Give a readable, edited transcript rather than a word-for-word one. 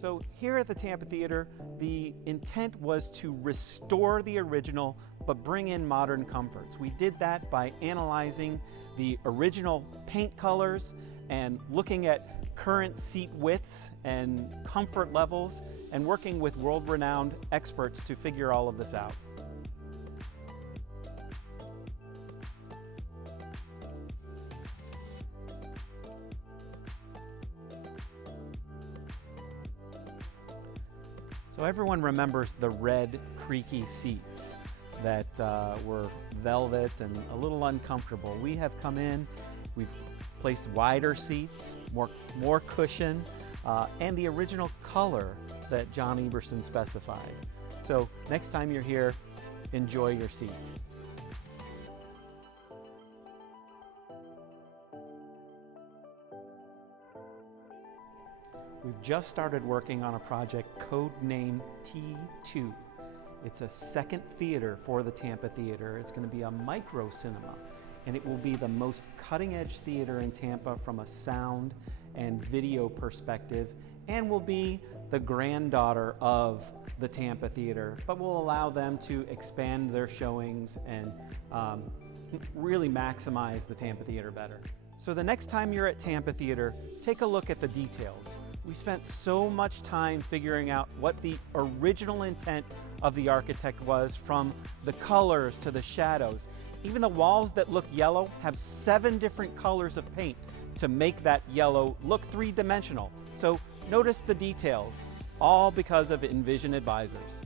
So here at the Tampa Theatre, the intent was to restore the original but bring in modern comforts. We did that by analyzing the original paint colors and looking at current seat widths and comfort levels and working with world-renowned experts to figure all of this out. So everyone remembers the red, creaky seats that were velvet and a little uncomfortable. We have come in, we've placed wider seats, more cushion, and the original color that John Eberson specified. So next time you're here, enjoy your seat. We've just started working on a project codenamed T2. It's a second theater for the Tampa Theatre. It's going to be a micro cinema, and it will be the most cutting-edge theater in Tampa from a sound and video perspective, and will be the granddaughter of the Tampa Theatre, but will allow them to expand their showings and really maximize the Tampa Theatre better. So the next time you're at Tampa Theatre, take a look at the details. We spent so much time figuring out what the original intent of the architect was, from the colors to the shadows. Even the walls that look yellow have 7 different colors of paint to make that yellow look three-dimensional. So notice the details, all because of InVision advisors.